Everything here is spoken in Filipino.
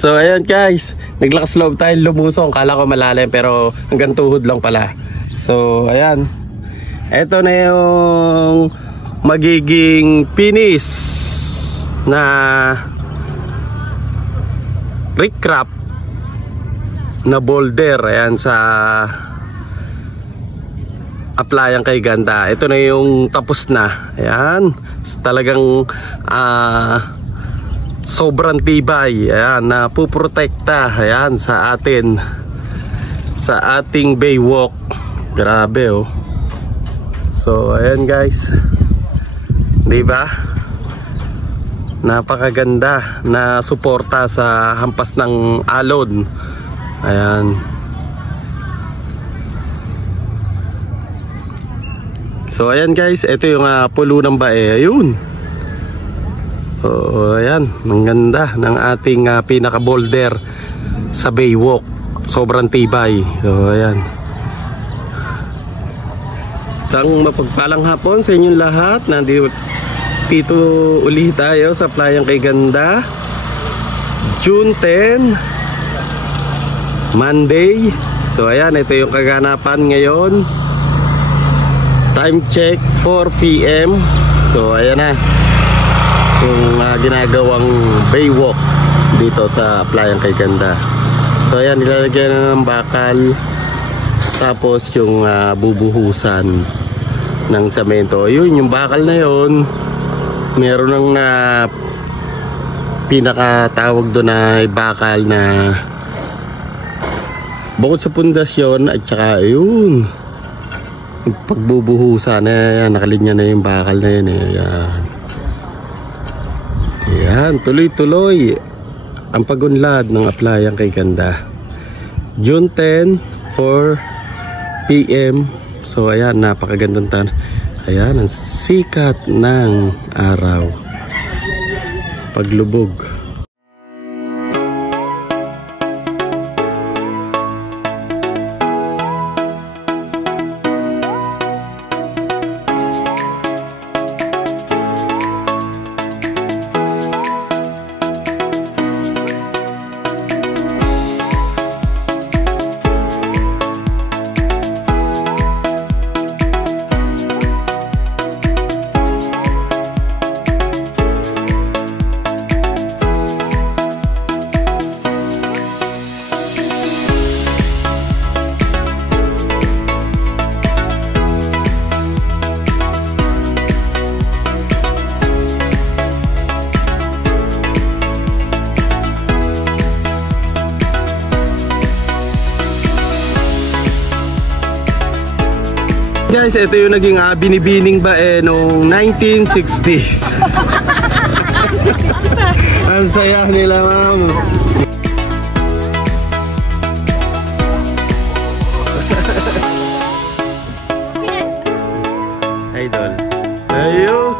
So ayan guys, naglakas loob tayo lumusong. Kala ko malalim pero hanggang tuhod lang pala. So ayan, eto na yung magiging finish na recrap na boulder. Ayan sa Aplayang Kay Ganda. Ito na yung tapos na. Ayan, talagang sobrang tibay. Ayan, na puprotekta ayan sa atin, sa ating baywalk. Grabe oh. So ayan guys, diba? Napakaganda na suporta sa hampas ng alon. Ayan. So ayan guys, ito yung pulo ng bae. Ayun. So ayan, ang ganda ng ating pinaka boulder sa baywalk. Sobrang tibay. So ayan. Isang mapagpalang hapon sa inyong lahat. Nandito ulit tayo sa Aplayang Kay Ganda, June 10, Monday. So ayan, ito yung kaganapan ngayon. Time check 4 PM. So ayan na yung ginagawang baywalk dito sa Aplayang Kay Ganda. So ayan, nilalagyan na ng bakal, tapos yung bubuhusan ng semento. Yun, yung bakal na yun, meron ng pinakatawag doon na bakal na bukod sa pundasyon at saka yun pagbubuhusan na nakalinya na yung bakal na yun eh. Ayan, tuloy-tuloy ang pagunlad ng Aplayang Kay Ganda. June 10, 4 PM. So ayan, napakagandang tan. Ayan, ang sikat ng araw paglubog. Guys, ito yung naging binibining bae noong 1960s. Ang saya nila, ma'am. Idol. Ayun.